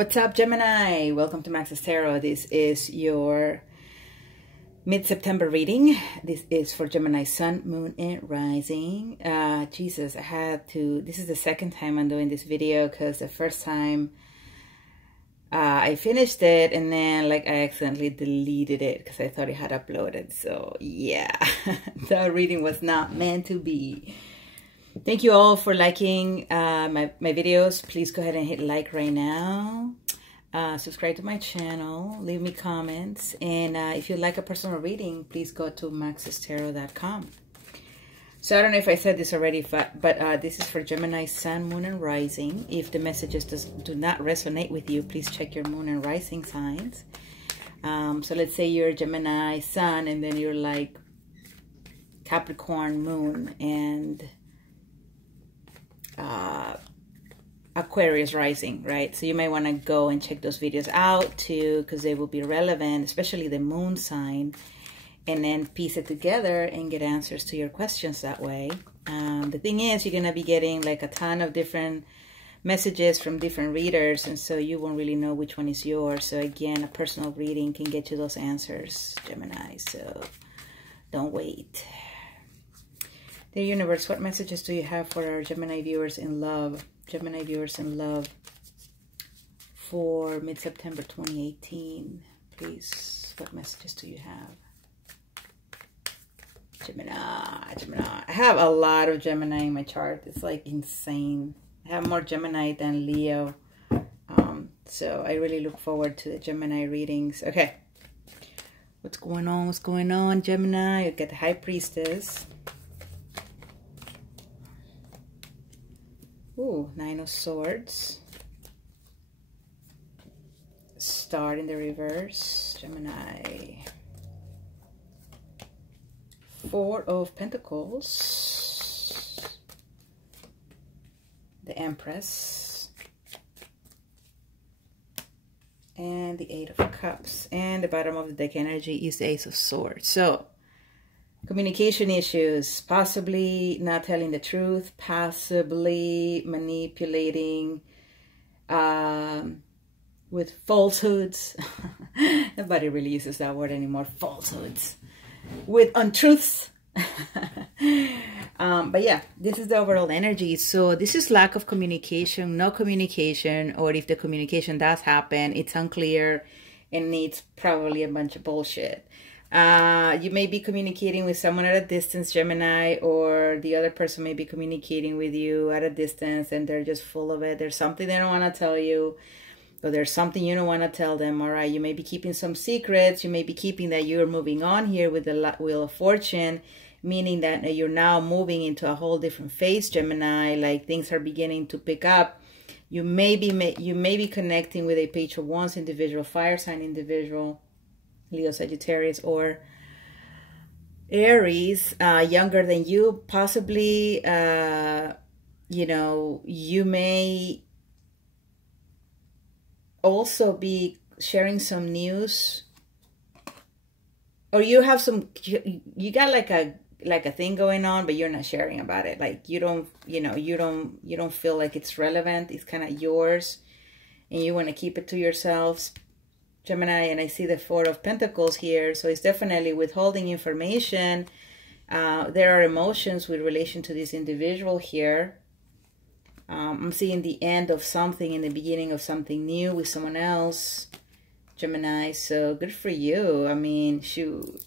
What's up, Gemini? Welcome to Max's Tarot. This is your mid-September reading. This is for Gemini Sun, Moon, and Rising. Jesus, I had to... This is the second time I'm doing this video because the first time I finished it and then I accidentally deleted it because I thought it had uploaded. So yeah, the reading was not meant to be. Thank you all for liking my videos. Please go ahead and hit like right now. Subscribe to my channel. Leave me comments. And if you'd like a personal reading, please go to maxestarot.com. So I don't know if I said this already, but this is for Gemini Sun, Moon, and Rising. If the messages do not resonate with you, please check your Moon and Rising signs. So let's say you're Gemini Sun, and then you're like Capricorn Moon, and Aquarius Rising, right? So you may want to go and check those videos out too, because they will be relevant, especially the moon sign, and then piece it together and get answers to your questions that way. The thing is, you're going to be getting like a ton of different messages from different readers, and so you won't really know which one is yours. So again, a personal reading can get you those answers, Gemini, so don't wait. Dear Universe, what messages do you have for our Gemini viewers in love? Gemini viewers in love for mid-September 2018. Please, what messages do you have? Gemini. I have a lot of Gemini in my chart. It's like insane. I have more Gemini than Leo. So I really look forward to the Gemini readings. Okay. What's going on? What's going on, Gemini? You get the High Priestess. Ooh, Nine of Swords. Star in the reverse, Gemini. Four of Pentacles. The Empress. And the Eight of Cups. And the bottom of the deck energy is the Ace of Swords. So, communication issues, possibly not telling the truth, possibly manipulating with falsehoods. Nobody really uses that word anymore, falsehoods. With untruths. But yeah, this is the overall energy. So this is lack of communication, no communication, or if the communication does happen, it's unclear and needs probably a bunch of bullshit. You may be communicating with someone at a distance, Gemini, or the other person may be communicating with you at a distance and they're just full of it. There's something they don't want to tell you, or there's something you don't want to tell them, all right? You may be keeping some secrets. You may be keeping that you're moving on here with the Wheel of Fortune, meaning that you're now moving into a whole different phase, Gemini, like things are beginning to pick up. You may be connecting with a Page of Wands individual, fire sign individual, Leo, Sagittarius, or Aries, younger than you, possibly. You know, you may also be sharing some news, or you have some, you got like a thing going on, but you're not sharing about it. Like you don't feel like it's relevant. It's kind of yours, and you want to keep it to yourselves, Gemini. And I see the Four of Pentacles here, so it's definitely withholding information. There are emotions with relation to this individual here. I'm seeing the end of something and the beginning of something new with someone else, Gemini. So good for you. I mean, shoot,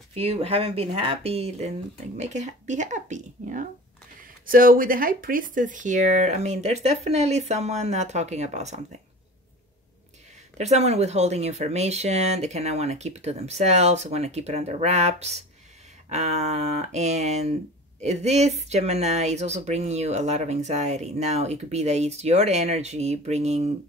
if you haven't been happy, then make it be happy, you know. So with the High Priestess here, I mean, there's definitely someone not talking about something. There's someone withholding information. They kind of want to keep it to themselves. They want to keep it under wraps. And this, Gemini, is also bringing you a lot of anxiety. Now, it could be that it's your energy bringing,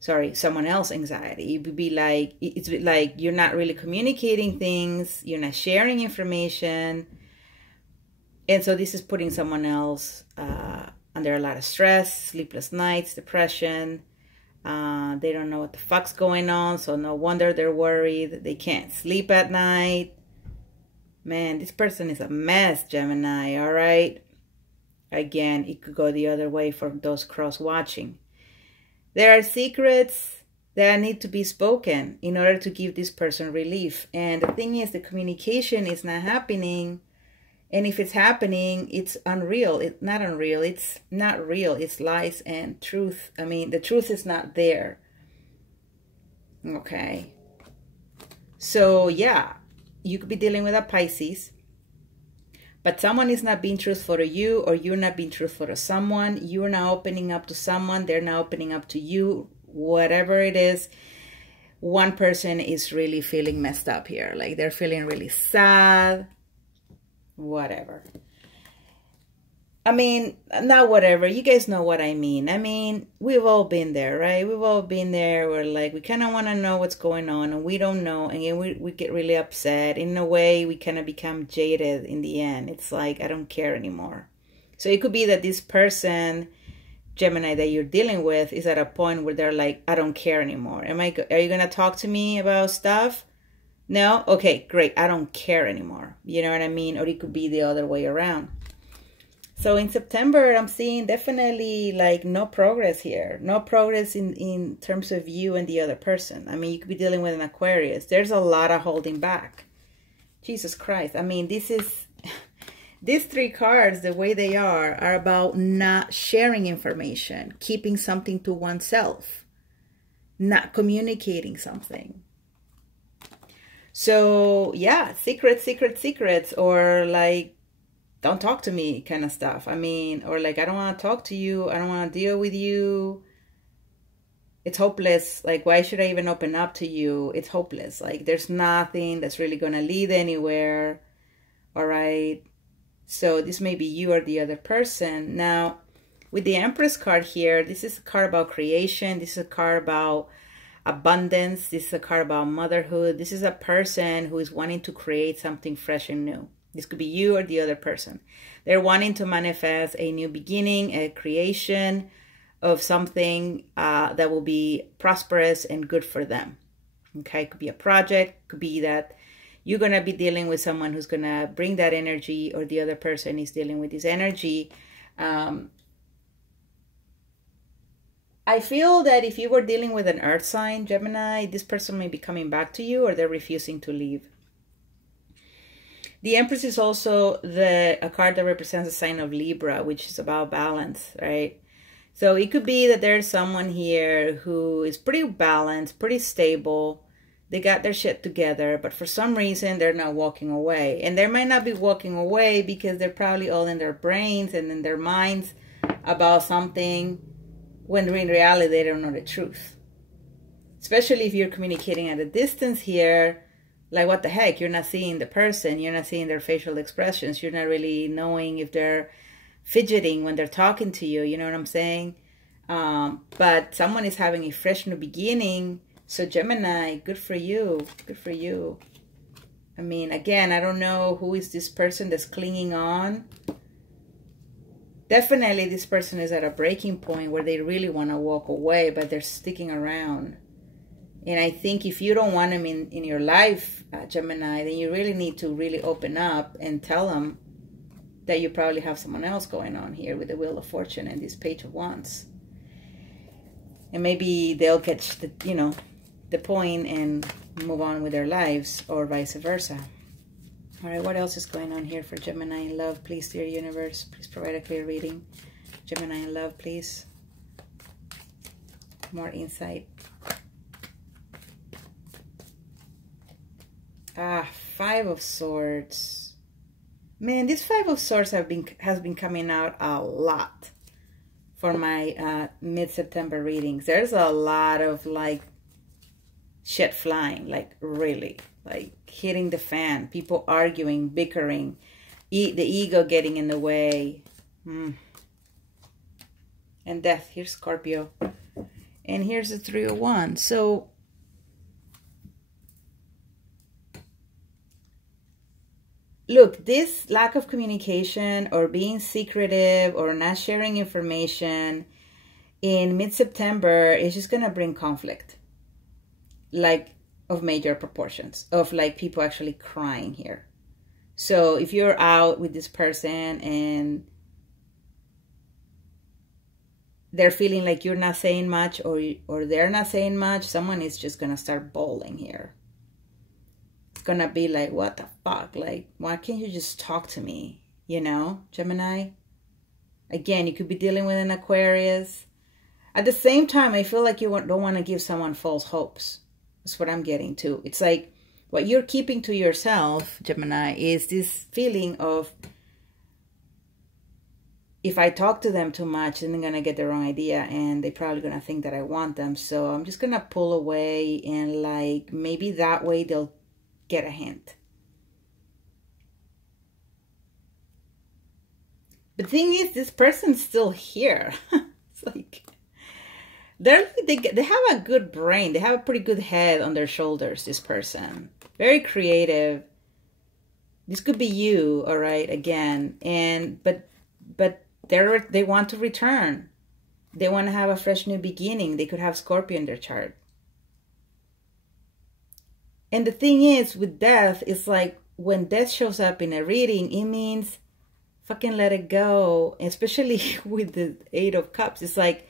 someone else's anxiety. It would be like, it's like you're not really communicating things. You're not sharing information. And so this is putting someone else under a lot of stress, sleepless nights, depression. They don't know what the fuck's going on, so no wonder they're worried. They can't sleep at night. Man, this person is a mess, Gemini, all right? Again, it could go the other way for those cross-watching. There are secrets that need to be spoken in order to give this person relief. And the thing is, the communication is not happening. And if it's happening, it's unreal. It's not unreal. It's not real. It's lies and truth. I mean, the truth is not there. Okay. So, yeah, you could be dealing with a Pisces. But someone is not being truthful to you, or you're not being truthful to someone. You're not opening up to someone. They're not opening up to you. Whatever it is, one person is really feeling messed up here. Like they're feeling really sad. Whatever. I mean, not whatever. You guys know what I mean. I mean, we've all been there, right? We've all been there. We're like, we kind of want to know what's going on, and we don't know. And then we get really upset. In a way, we kind of become jaded in the end. It's like, I don't care anymore. So it could be that this person, Gemini, that you're dealing with is at a point where they're like, I don't care anymore. Are you going to talk to me about stuff? No? Okay, great. I don't care anymore. You know what I mean? Or it could be the other way around. So in September, I'm seeing definitely like no progress here. No progress in terms of you and the other person. I mean, you could be dealing with an Aquarius. There's a lot of holding back. Jesus Christ. I mean, this is... These three cards, the way they are about not sharing information, keeping something to oneself, not communicating something. So, yeah, secrets, or like, don't talk to me kind of stuff. I mean, or like, I don't want to talk to you. I don't want to deal with you. It's hopeless. Like, why should I even open up to you? It's hopeless. Like, there's nothing that's really going to lead anywhere. All right. So this may be you or the other person. Now, with the Empress card here, this is a card about creation. This is a card about abundance. This is a card about motherhood. This is a person who is wanting to create something fresh and new. This could be you or the other person. They're wanting to manifest a new beginning, a creation of something that will be prosperous and good for them. Okay, it could be a project. It could be that you're going to be dealing with someone who's going to bring that energy, or the other person is dealing with this energy. I feel that if you were dealing with an earth sign, Gemini, this person may be coming back to you, or they're refusing to leave. The Empress is also a card that represents the sign of Libra, which is about balance, right? So it could be that there's someone here who is pretty balanced, pretty stable. They got their shit together, but for some reason, they're not walking away. And they might not be walking away because they're probably all in their brains and in their minds about something, when in reality, they don't know the truth. Especially if you're communicating at a distance here, like what the heck, you're not seeing the person, you're not seeing their facial expressions, you're not really knowing if they're fidgeting when they're talking to you, you know what I'm saying? But someone is having a fresh new beginning. So Gemini, good for you. Good for you. I mean, again, I don't know who is this person that's clinging on. Definitely this person is at a breaking point where they really want to walk away, but they're sticking around. And I think if you don't want them in your life, Gemini, then you really need to really open up and tell them that you probably have someone else going on here with the Wheel of Fortune and this Page of Wands. And maybe they'll catch the, you know, the point and move on with their lives, or vice versa. All right, what else is going on here for Gemini in love? Please, dear universe, please provide a clear reading. Gemini in love, please. More insight. Five of Swords. Man, this Five of Swords has been coming out a lot for my mid-September readings. There's a lot of like shit flying, like really, like hitting the fan. People arguing, bickering, the ego getting in the way. And death. Here's Scorpio. And here's the Three of Wands. So look, this lack of communication or being secretive or not sharing information in mid-September is just going to bring conflict, like of major proportions, of like people actually crying here. So if you're out with this person and they're feeling like you're not saying much, or they're not saying much, someone is just going to start bawling here. It's going to be like, what the fuck? Like, why can't you just talk to me? You know, Gemini? Again, you could be dealing with an Aquarius. At the same time, I feel like you don't want to give someone false hopes. That's what I'm getting to. It's like what you're keeping to yourself, Gemini, is this feeling of, if I talk to them too much, then they're going to get the wrong idea and they're probably going to think that I want them. So I'm just going to pull away, and like maybe that way they'll get a hint. The thing is, this person's still here. It's like they have a good brain. They have a pretty good head on their shoulders, this person. Very creative. This could be you, all right, again. And but they want to return. They want to have a fresh new beginning. They could have Scorpio in their chart. And the thing is, with death, it's like when death shows up in a reading, it means fucking let it go. Especially with the Eight of Cups. It's like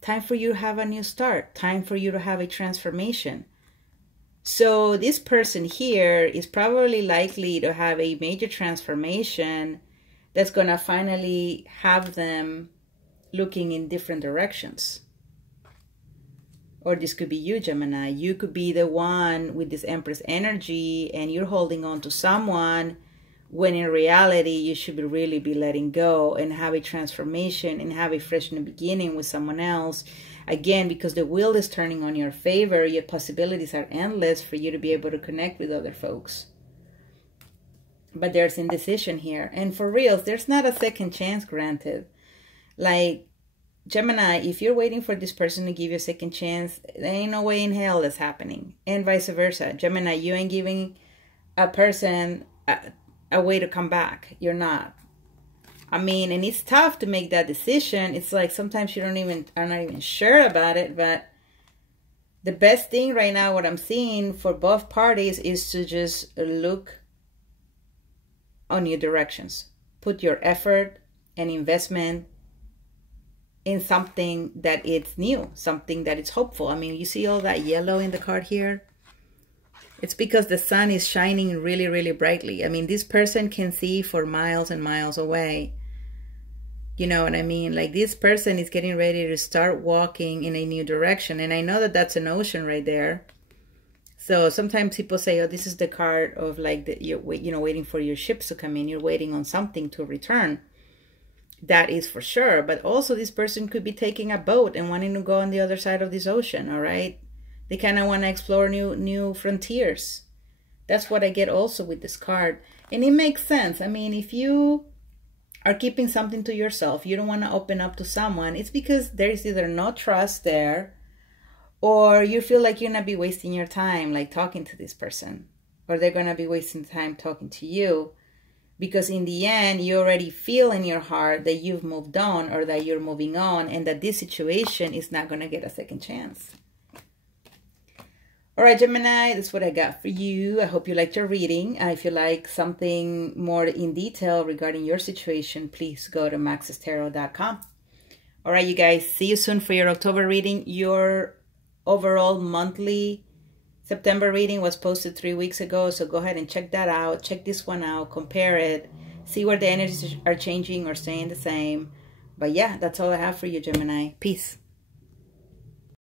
time for you to have a new start. Time for you to have a transformation. So this person here is probably likely to have a major transformation that's going to finally have them looking in different directions. Or this could be you, Gemini. You could be the one with this Empress energy and you're holding on to someone when in reality you should really be letting go and have a transformation and have a fresh new beginning with someone else. Again, because the wheel is turning on your favor, your possibilities are endless for you to be able to connect with other folks. But there's indecision here. And for reals, there's not a second chance granted. Like, Gemini, if you're waiting for this person to give you a second chance, there ain't no way in hell that's happening. And vice versa. Gemini, you ain't giving a person a way to come back. You're not. I mean, and it's tough to make that decision. It's like sometimes you are not even sure about it. But the best thing right now, what I'm seeing for both parties, is to just look on new directions. Put your effort and investment in something that it's new, something that it's hopeful. I mean, you see all that yellow in the card here? It's because the sun is shining really, really brightly. I mean, this person can see for miles and miles away. You know what I mean? Like, this person is getting ready to start walking in a new direction. And I know that that's an ocean right there. So sometimes people say, oh, this is the card of like, you're waiting for your ships to come in. You're waiting on something to return. That is for sure. But also this person could be taking a boat and wanting to go on the other side of this ocean, all right? They kind of want to explore new frontiers. That's what I get also with this card. And it makes sense. I mean, if you are keeping something to yourself, you don't want to open up to someone, it's because there is either no trust there, or you feel like you're going to be wasting your time like talking to this person, or they're going to be wasting time talking to you, because in the end you already feel in your heart that you've moved on, or that you're moving on, and that this situation is not going to get a second chance. All right, Gemini, that's what I got for you. I hope you liked your reading. If you like something more in detail regarding your situation, please go to maxestarot.com. All right, you guys, see you soon for your October reading. Your overall monthly September reading was posted 3 weeks ago, so go ahead and check that out. Check this one out, compare it, see where the energies are changing or staying the same. But yeah, that's all I have for you, Gemini. Peace.